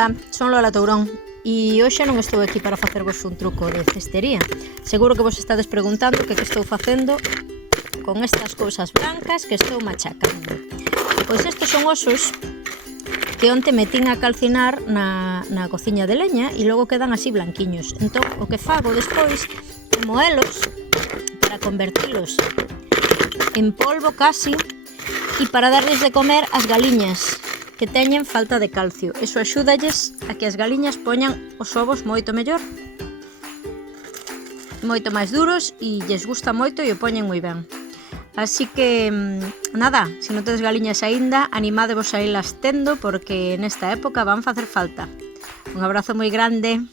Ola, son Lola Tourón e hoxe non estou aquí para facervos un truco de cestería. Seguro que vos estades preguntando que estou facendo con estas cousas blancas que estou machacando. Pois estes son osos que onte metín a calcinar na cociña de leña e logo quedan así blanquiños. Entón, o que fago despois é moelos para convertilos en polvo casi e para darles de comer ás galiñas que teñen falta de calcio. Eso axúdalles a que as galiñas poñan os ovos moito mellor, moito máis duros e lles gusta moito e o poñen moi ben. Así que, nada, se non tedes galiñas aínda, animádevos a ilas tendo porque nesta época van facer falta. Un abrazo moi grande.